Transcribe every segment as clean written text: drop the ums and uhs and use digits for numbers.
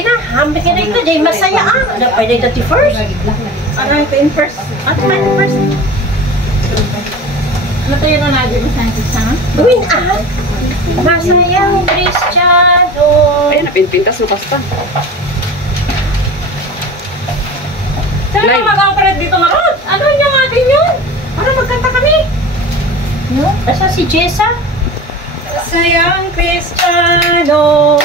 Hambing na. Hambing na ito. Dahil masaya ah. Ano pa yung 31st? Ano ito in first? Ano pa yung first? Ano tayo na natin sa Gawin ah. Masayang Kristiyano. Ayun, napinpintas mo basta. Sino na mag-operate dito ngayon? Ano niya natin yun? Para magkanta kami. Asa si Jessa? Masayang Kristiyano.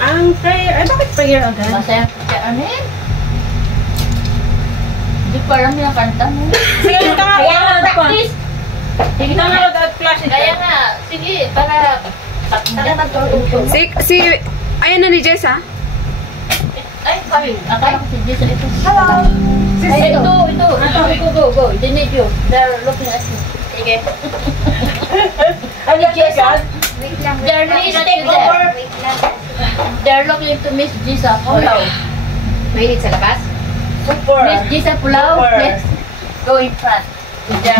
Ang prayer. Ay, bakit prayer agad? Masaya ka ano eh? Hindi ko alam yung kanta mo. Sige, ito nga. Kaya nga practice. Ito nga at class. Kaya nga, sige, para matulog. Si, ayan na ni Jess, ha? Ay, kami. Akala ko si Jason ito. Hello. Ay, ito. Go. They need you. They're looking at you. Sige. Ano Jessa? They're listening there. They're looking to Miss Jisa Pulao. Mainit sa labas? Super. Miss Jisa Pulao, Super. let's go in front. They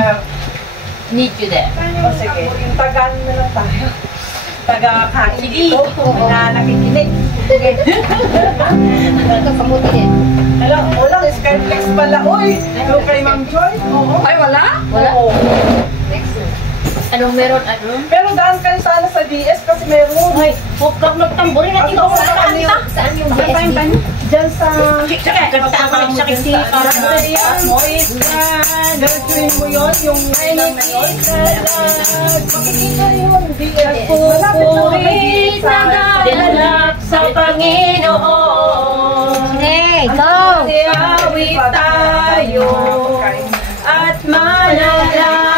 need you there. O sige, yung tagaan na lang tayo. Taga-kain dito. Na nakikinig. Kamuti din. Alam, walang Skyflex pala. Uy, yung kay Ma'am Joy. Oo. Ay, wala? Wala? Oo. Next. Anong meron? Ano? Pero daan kayo sana sa DS kasi meron. Ay, huwag kang magtamburin at ikaw sa kanta. Saan yung Time, BSD? Diyan sa... Kanta ako ng sakit si Masayang Kristiyano. Girlfriend mo yun, yung ilang na yun. Makikita yun. DS. Pupurit na galak sa Panginoon. Hey, go! Magsiawit tayo at manalangin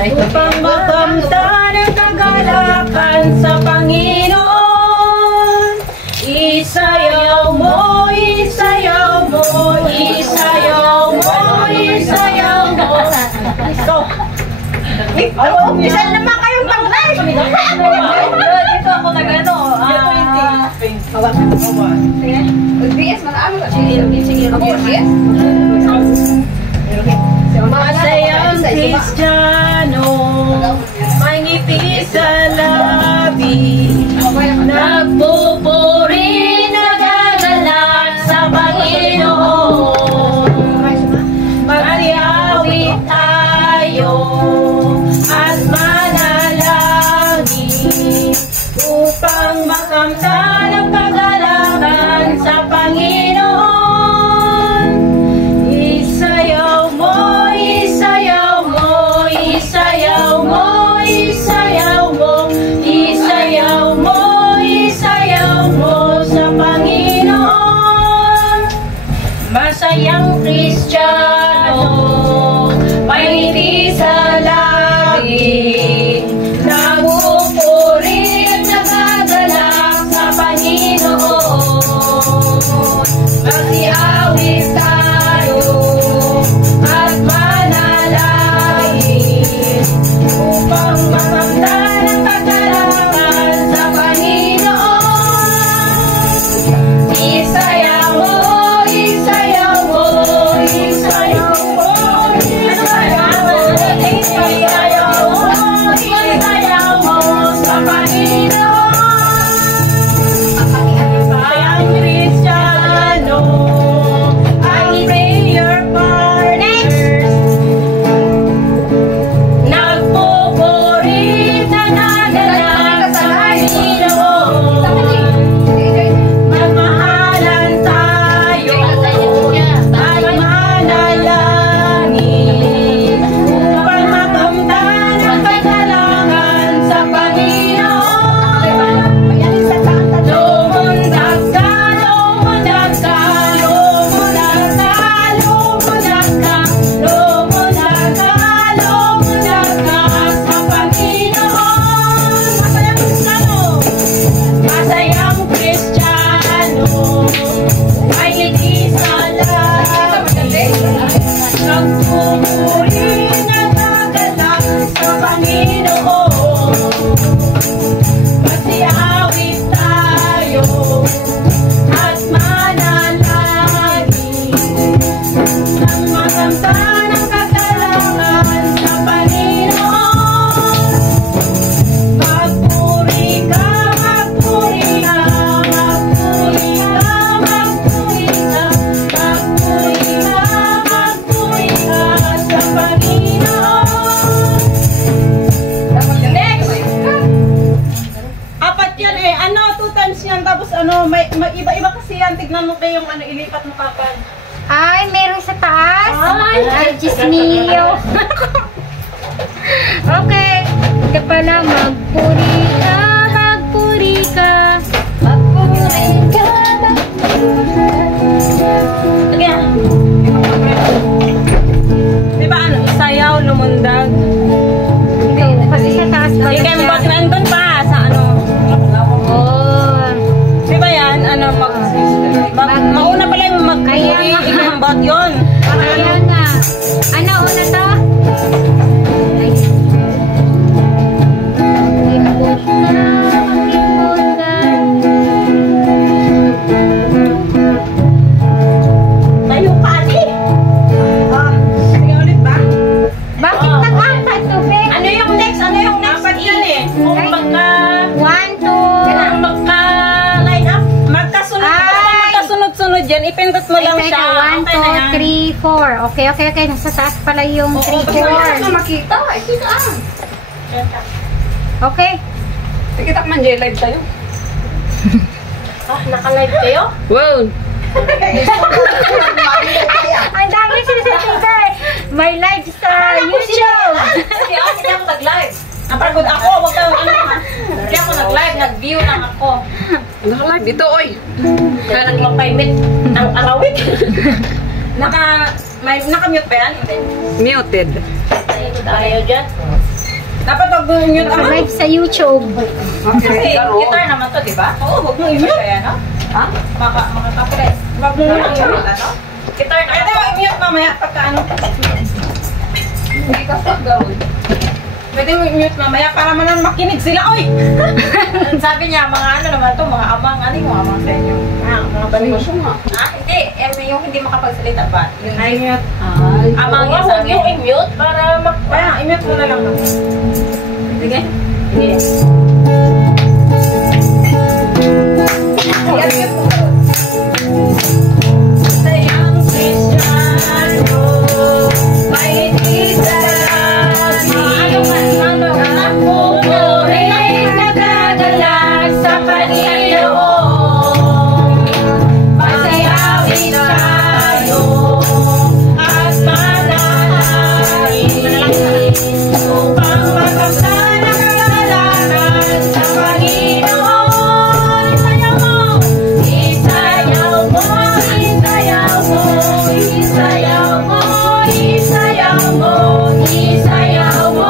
upang makamtan ang kagalakan sa Panginoon. Isayaw mo, isayaw mo, isayaw mo, isayaw mo. So, Isan naman kayong pang-live! dito ako nag-ano. BS, mag-ano ka? Sige. BS? Masayang Kristiyano, may ngiti sa labi, nagpupuri, nagagalak sa Panginoon. Mag-iawit tayo at manalangin upang makamtan ang kagalakan sa Panginoon. Isayaw mo, isayaw mo, isayaw mo, isayaw mo, isayaw mo, isayaw ano, may iba-iba kasi yan. Tignan mo kayo yung ano, ilipat mo kapal. Ay, meron sa taas. Ay, Diyos mio. Okay. Ito pala, magpuri ka, magpuri ka. Magpuri ka, Sige. Di ba ano, isayaw, lumundag. Kasi sa taas pa Ikembot na andun pa sa ano. Oh. Di ba yan? Ano, mauna pala yung Kaya magpuri, nga. ikembot yun. Kaya nga. Ano, una to? Ay. Limbot na, maglimbutan. Tayo ka, Ali. Sige ulit ba? Bakit nag-apat to, be? Ano yung next? Ano yung next? Apat yan eh. Kung Ay. magka-line 1, 2. up, magkasunod-sunod yan, ipindot mo lang siya. 1, Okay na yan. 2, 3, 4. Okay. Nasa taas pala yung 3, 4. makita. Ay, kita ah. Okay. Tikita man, J-Live tayo. Ah, naka-live kayo? Wow. Ang dami sinasabi. May live sa YouTube. Kasi ako, hindi ako nag-live. Napagod ako, wag kang ano ha. Hindi ako nag-live, nag-view lang ako. Naka-live dito, oy. Kaya nagpapaimit ang arawit. Naka-mute ba yan? Hindi. Muted. Ayaw dyan. Dapat wag mo i-mute ako. Live sa YouTube. Kasi guitar naman to, di ba? Oo, wag mo i-mute. Kaya, no? Ha? Makakapres. Wag mo muna i-mute, ano? Guitar na. Pwede mo i-mute mamaya pagka ano. Hindi ka sa gawin. Pwede mo i-mute mamaya para man makinig sila. Oy! Sabi niya, mga ano naman to, mga amang, ano yung amang sa inyo? Mga baliw. nga. Hindi, yung hindi makapagsalita ba? Yung i-mute. Ay. Amang Oo, yung huwag sabi. yung i-mute para Kaya, i-mute mo na lang. Sige. Sige. Sayang Kristiyano, may isalami. Ako rin nagdadalag sa Panginoon. Masayawin tayo at mananahin upang makamtan ang kalalakan sa Panginoon. Isayaw mo! Isayaw mo! Isayaw mo! Isayaw mo! Isayaw mo! Isayaw mo!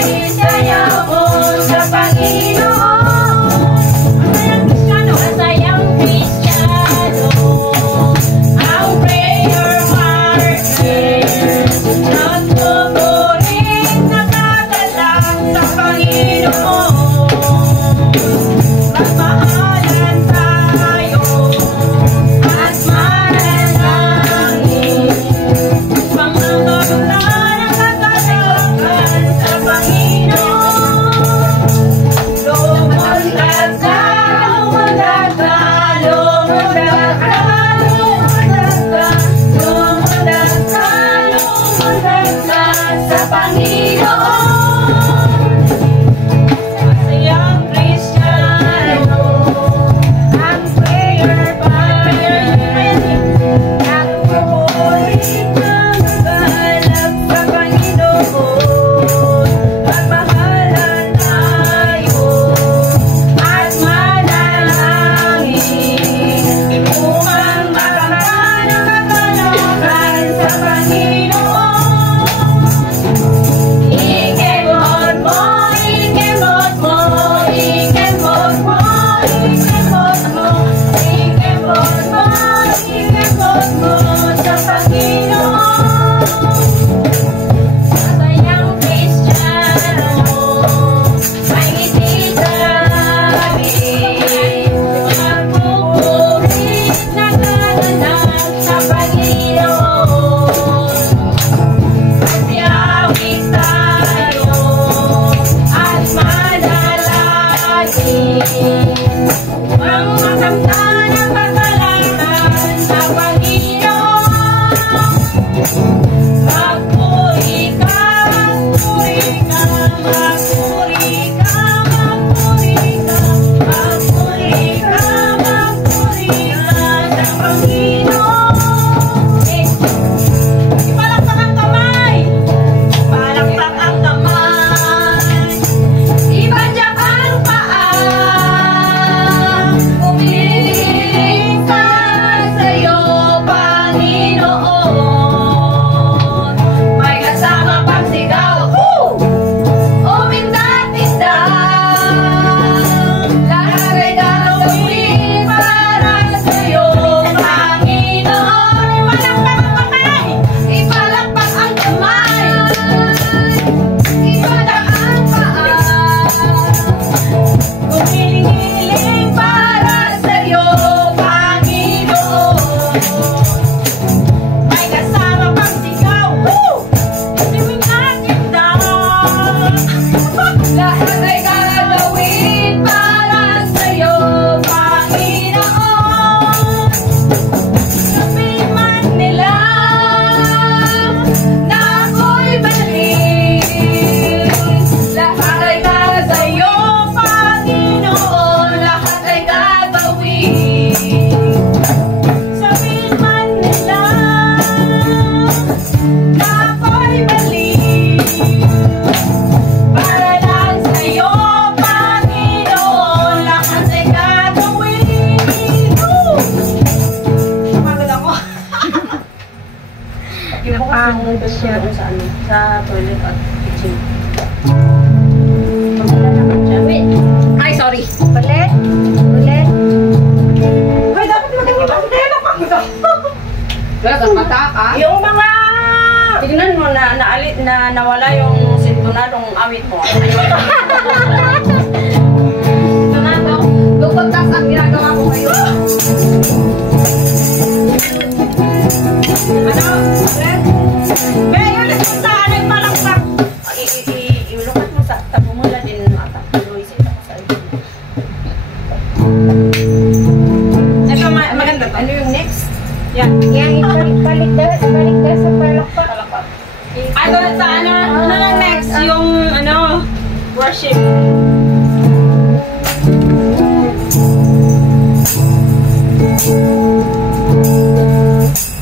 Isayaw mo sa Panginoon. Masayang Kristiyano, ang prayer partner, nagtuturing nakatalang sa Panginoon. Magmahalan tayo at manalangin upang makamtan ang kagalakan sa Panginoon. Lumundag ka, lumundag ka, lumundag ka, lumundag ka, lumundag ka, lumundag ka sa Panginoon. Masayang Kristiyano, ang prayer partner, nagpupulit ng galak sa Panginoon. Magmahalan tayo at manalangin upang makamtan ang kagalakan sa Panginoon. Ikembot mo, ikembot mo, ikembot mo, ikembot mo, ikembot mo, ikembot mo sa Panginoon. Masayang Kristiyano, may ngiti sa labi, magpupulit nagdadalag sa Panginoon. Masyawit tayo at manalangin upang makamtan ang kagalakan sa Panginoon. Magpuri ka, magpuri ka, magpuri ka, magpuri ka, magpuri ka, magpuri ka, Pagod siya. Sa toilet at kitchen. Wait. Ay, sorry. Ulit. Ulit. Hoy, dapat mag-iba. Kaya na pang ito. Wala kang mata ka. Yung mga tignan mo na nawala yung sintunadong awit mo. Ito, lukot tas ang ginagawa ko ngayon. Ano? Kaya yun, sa nagpalakpak. Ilukat mo sa tabo mo lang din mata. Luisin ako sa iyo. Ito, maganda to. Ano yung next? Yan. Yan, balik daw sa palakpak. Palakpak. Ano sa ano lang next? Yung ano, worship.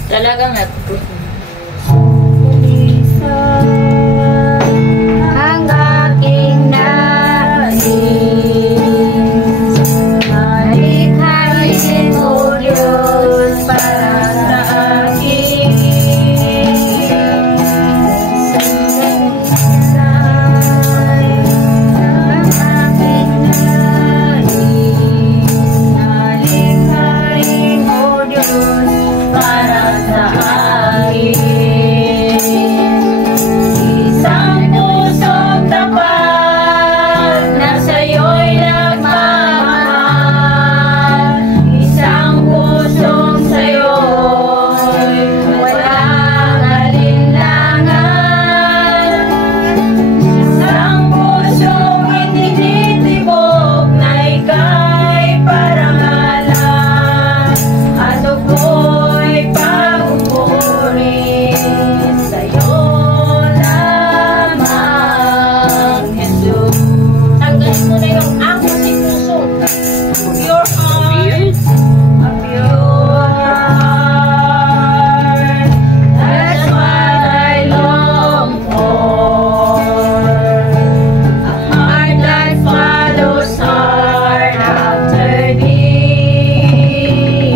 Talagang Ang aking nais, malikhain mo Diyos para sa akin. Ang aking nais, malikhain mo Diyos para sa akin. Isang pusong tapat na sa'yo'y nagmamahal. Isang pusong sa'yo'y walang alinlangan. Isang pusong itinitibok na ika'y parangalan. At ako'y pagpupuri sa'yo lamang, Jesus. Tanggalin mo na yung ako si puso. Your heart. A pure heart. That's what I long for. A heart that follows hard after thee.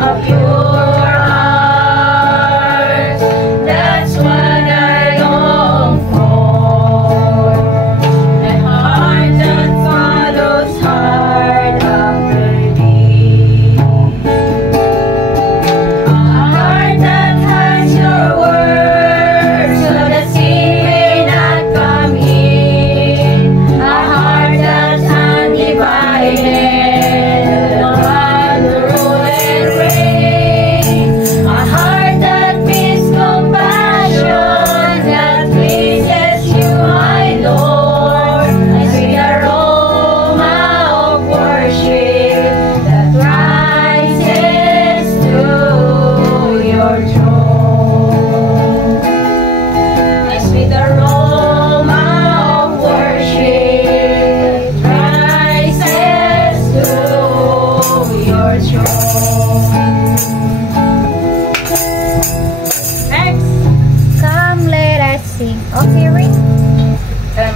A pure heart. That's what I long for. A heart that follows hard after thee. A heart that has your word, so that sin may not come in. A heart that's undivided, the one to rule and reign. A heart that feels compassion, that pleases you, my Lord. A sweet aroma of worship that rises to your throne. A sweet aroma of worship that rises to your throne. Next. Come, let us sing. Okay, ring.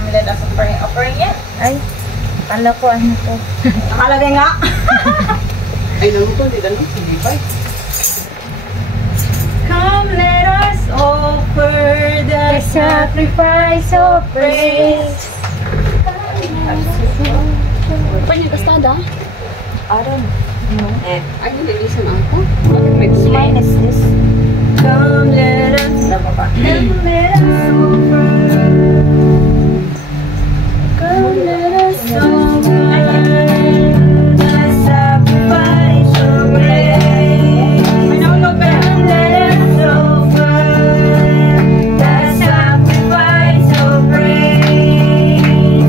Let us offering yan. Ay, kala ko ano to. Nakalagay nga. Ay, naluto, hindi ganun. Hindi ba? Come, let us offer the The sacrifice of praise. Panyagkastada? Aron. Eh. Ay, hindi. Listen ako. Bakit may display? Minus this. Come, let us. Nababa. Come, let us offer. Come, let us Offer the sacrifice of praise. Manahulog ba? Come, let us offer the sacrifice of praise.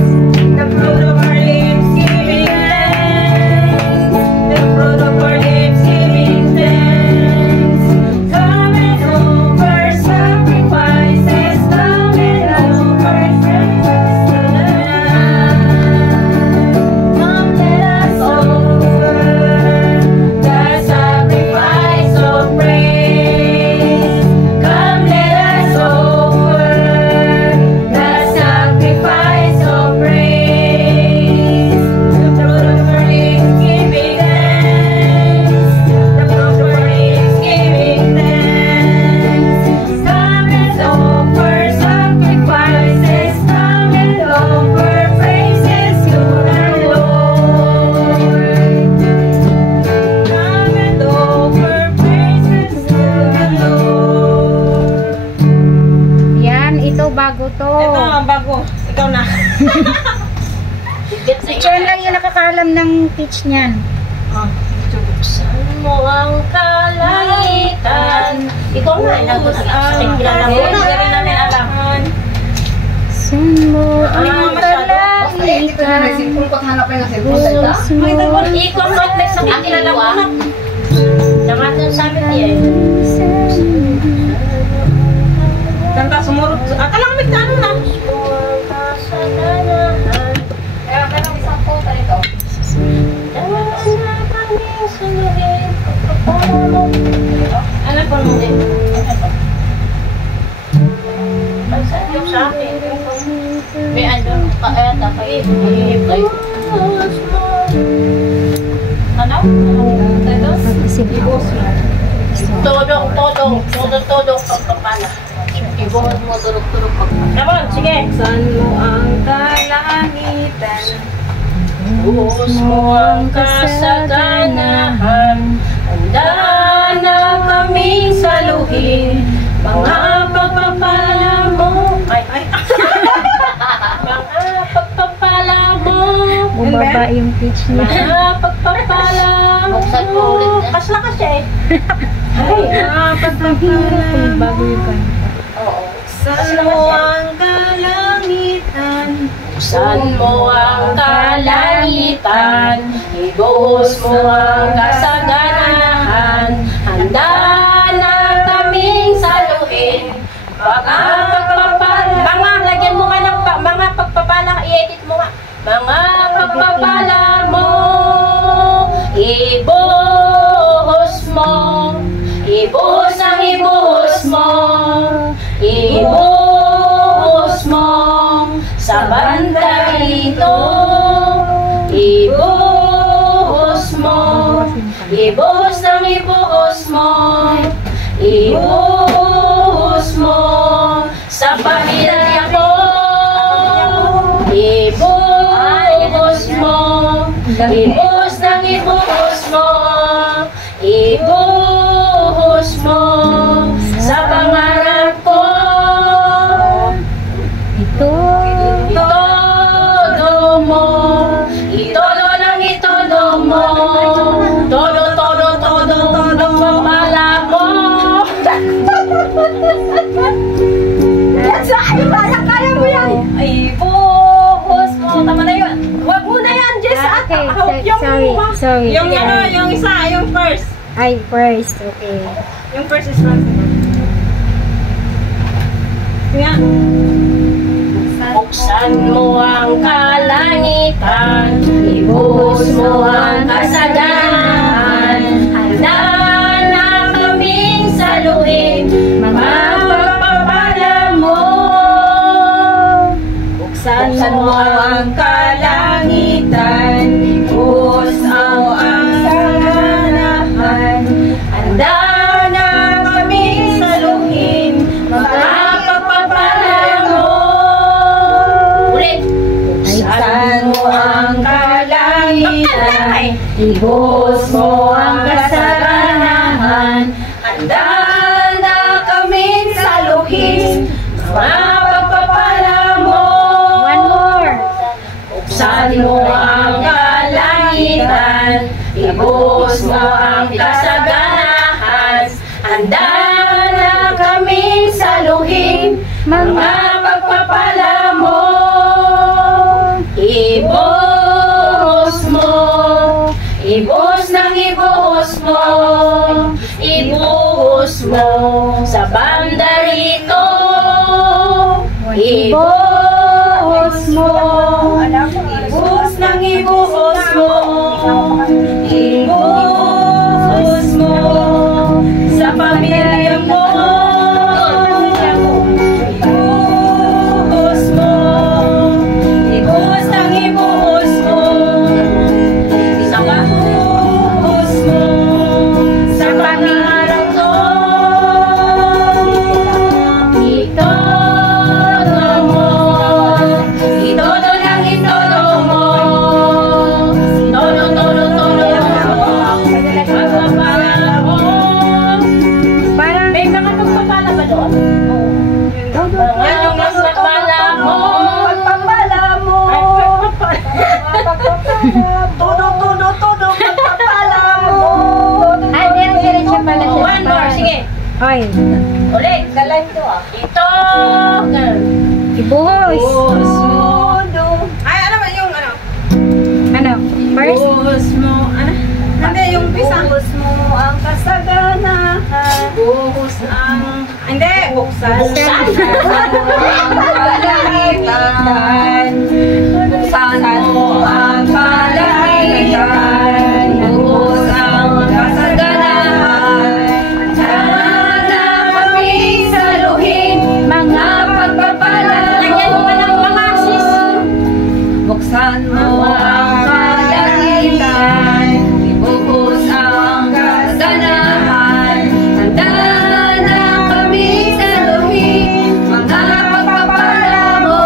The fruit of our lips giving thanks. The fruit of our lips giving thanks. Come and offer sacrifices. Come and offer sacrifices. Si Chon lang yung nakakaalam ng teach niyan. Buksan mo ang kalangitan. Ikaw nga, nag-aking kilala mo. Hindi rin namin alam. Buksan mo ang kalangitan. Ikaw nga, may kilala mo na. Nangatang sabi niya eh. Kanta sumurot. Kalamit na ano na. Kaya ganang isang kota nito. Ano po mo din? Pansan yung sa akin. May ano, kaeta kayo. Ano? Todong pagpapala. Ibuhod mo turog-turog pagpapala. Come on, sige. Buksan mo ang kalangitan. Buhos mo ang kasaganahan. Handa na kaming saluhin mga pagpapala mo. Mga pagpapala mo. Bumaba yung teach niya. Mga pagpapala mo. Kasla ka siya eh. Mga pagpapala Kung bago yung kanta. Buksan mo ang kalangitan. Buksan mo ang kalangitan, ibuhos mo ang kasaganahan, handa na kaming saluhin, mga pagpapala, lagyan mo nga ng mga pagpapala, i-edit mo nga, mga pagpapala mo, ibuhos mo, ibuhos ang ibuhos mo, ibuhos mo, sa banda rito, ibuhos mo, ibuhos ng ibuhos mo, ibuhos mo, sa pamilya ko, ibuhos mo, ibuhos ng ibuhos mo, ibuhos mo, sa pangarap ko. Itodo mo, itodo ng itodo mo, todo pala mo. Yan sa akin, kaya mo yan. Ay, buhos mo. Tama na yun. Wag mo na yan, Jess. Okay, sorry. Yung ano, yung isa, yung first. Ay, first, okay. Yung first is wrong. Nga. Buksan mo ang kalangitan, ibuhos mo ang kasaganahan, handa na kaming saluhin, mga pagpapala mo. Buksan mo ang kalangitan, ibuhos mo ang saganahan, handa na kaming saluhin, mga pagpapala mo. Ulit. Buksan mo ang kalangitan, ibuhos mo ang kasaganahan, handa na kaming saluhin, mga pagpapala mo. One more. Buksan mo ang kalangitan, ibuhos mo ang kasaganahan, handa na kaming saluhin, mga pagpapala mo. Ibuhos mo, ibuhos ng ibuhos mo, ibuhos mo sa banda rito, ibuhos mo, ibuhos ng ibuhos mo, ibuhos mo sa pamilya mo, ibuhos mo, ibuhos ng ibuhos mo, sa ibuhos mo sa pangarap ko, itodo mo, itodo na Oy. Ulit, galan to ah. Ito, girl. Ibuhos. Ay, ano ba yung ano? Ano? First? Buhos mo, ano? Hindi, yung bisa. Buhos mo ang kasaganahan. Buhos ang... Hindi, buksan. Buksan mo ang kalalitan. Buhos ang kasaganahan. Sana kami saluhin mga pagpapala mo. Buksan mo ang kalalitan. Ibuhos ang kasaganahan. Handa na kami saluhin mga pagpapala mo.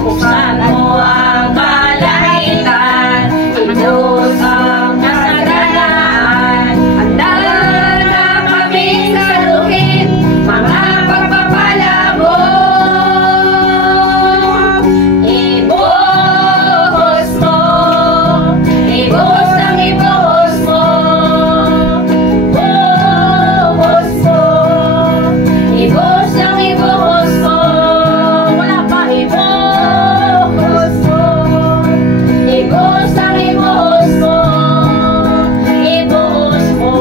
Buksan mo ang kalalitan. Ibuhos ang kasaganahan. Handa na kami saluhin mga pagpapala mo. Ibuhos mo, ibuhos ang ibuhos mo. Ibuhos mo, ibuhos ang ibuhos mo. Wala pa, ibuhos mo, ibuhos ang ibuhos mo. Ibuhos mo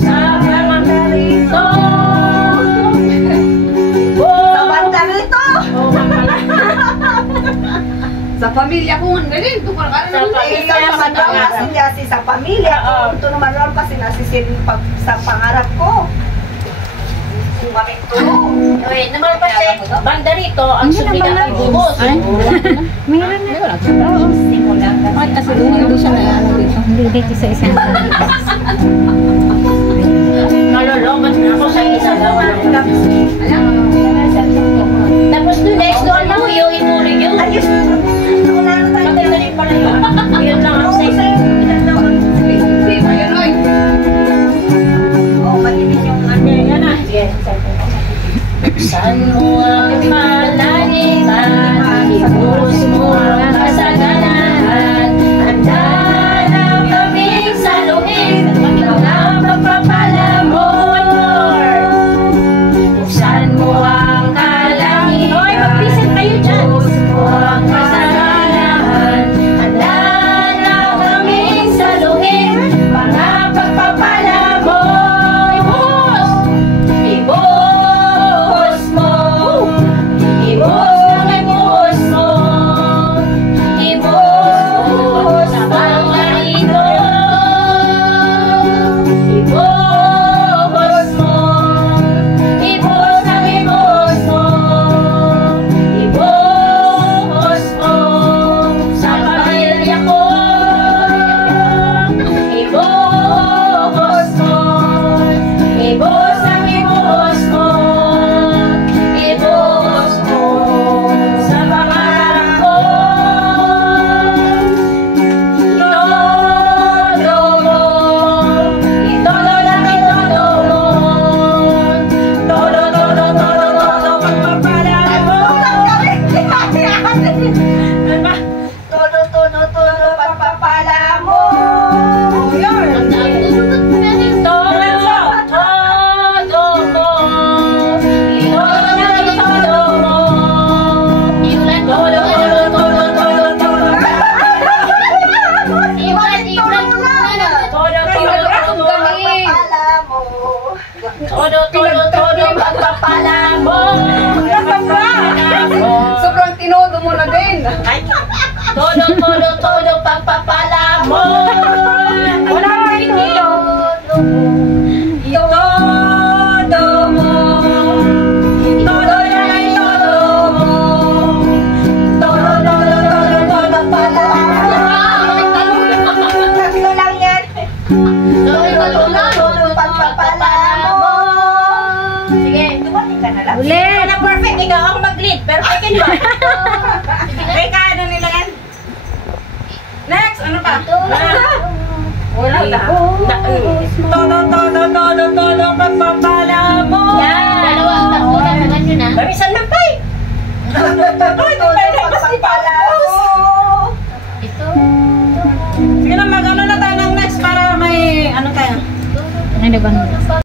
sa mga narito. Sa banda rito! Sa pamilya ko, galing. Tukar ka Sa pamilya, Naman daw kasi kasi sa pamilya ko. Ito naman daw kasi nasisin sa pangarap ko. Sumakit ko. Wait, naman pa siya. Banda rito, ang sumigat ng buhos. Mayroon na. Oo. Bakit kasi hindi siya na ano dito? Hindi dito sa isang. Malolobat na ako sa isang gawa. Tapos doon, next doon lang yung inurig yun. Ayos. Maganda rin pala yun. Yun lang ang sa isang. Oh, malimin yung ano. Yan na. Buksan mo ang kalalitan, ibuhos mo ang kasaganahan. Handa na kaming saluhin mga pagpapala mo, Lord. Buksan mo ang kalangit. Hoy, mag-listen kayo dyan. Ibuhos mo ang kasaganahan. Handa na kaming saluhin mga pagpapala mo. Ibuhos mo, ibuhos ng ibuhos mo, ibuhos sa mga ito. Ibuhos mo, ibuhos ng ibuhos mo, ibuhos mo sa pamilya ko. Ibuhos mo, ibuhos ang ibuhos mo, ibuhos mo sa pangarap ko. Itodo mo, itodo lang itodo mo. Todo, todo, todo, todo, pagpapala mo. Todo, todo, todo, pagpapala mo. Pagpapala mo. Sobrang tinodo mo na din. Todo, todo, todo, pagpapala mo. Wala pa rin dito. Itodo mo. Todo lang ay todo mo. Todo, todo, todo, todo, pala. Tatlo lang yan. Todo, todo, todo, pagpapala mo. Sige, Dumating ka na lang. Ulit. ikaw na perfect. Ikaw ang mag-lead. Perfect yun ba? Teka, ano nila yan? Next, ano pa? Wala na. Todo, todo, todo, todo, pagpapala mo. Yan. Dalawa, tatlo lang naman yun ah. Bamisan lang pa eh. Todo, todo, todo,